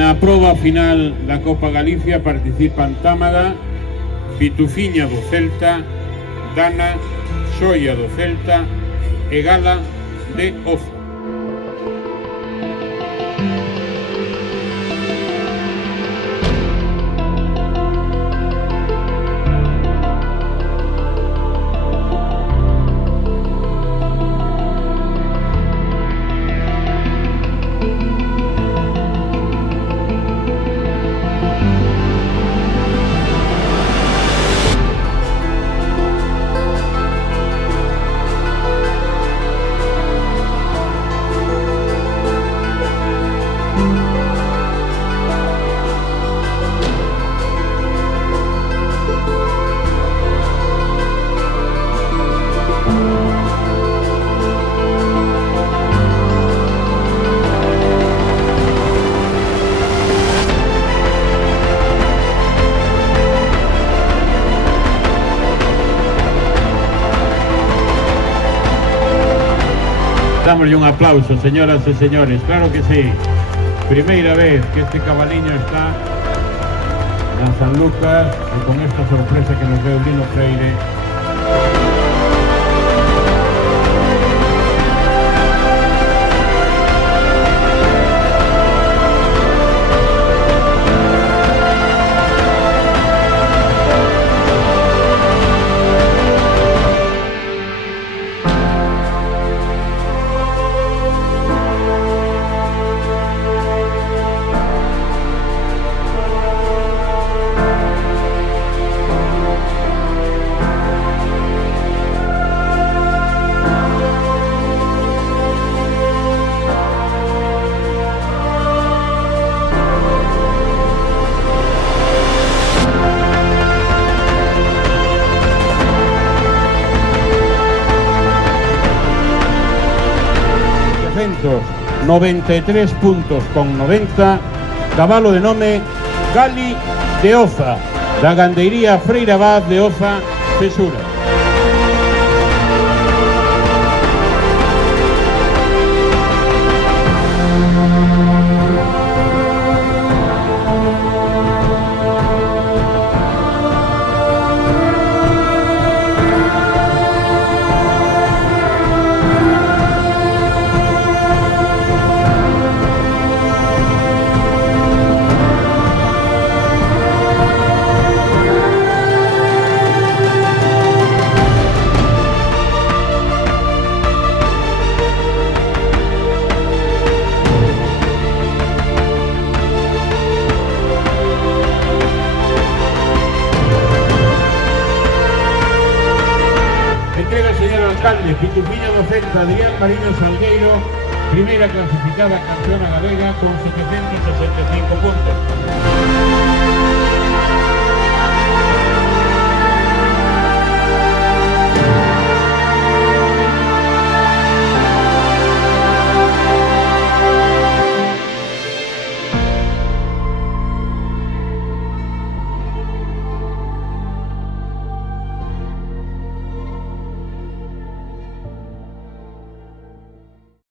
Na proba final da Copa Galicia participan Támaga, Pitufiña do Celta, Dana, Xoia do Celta e Gala de Oza. Dámoslle un aplauso, señoras e señores, claro que sí. Primeira vez que este cabaliño está en San Lucas e con esta sorpresa que nos deu Lino Freire. ...93 puntos con 90... cabalo de nome Gali de Oza, da gandeiría Freire Abad de Oza, Cesura. Alcalde, Pitufiña do Celta, Adrián Mariño Salgueiro, primeira clasificada campeona galega con 765 puntos.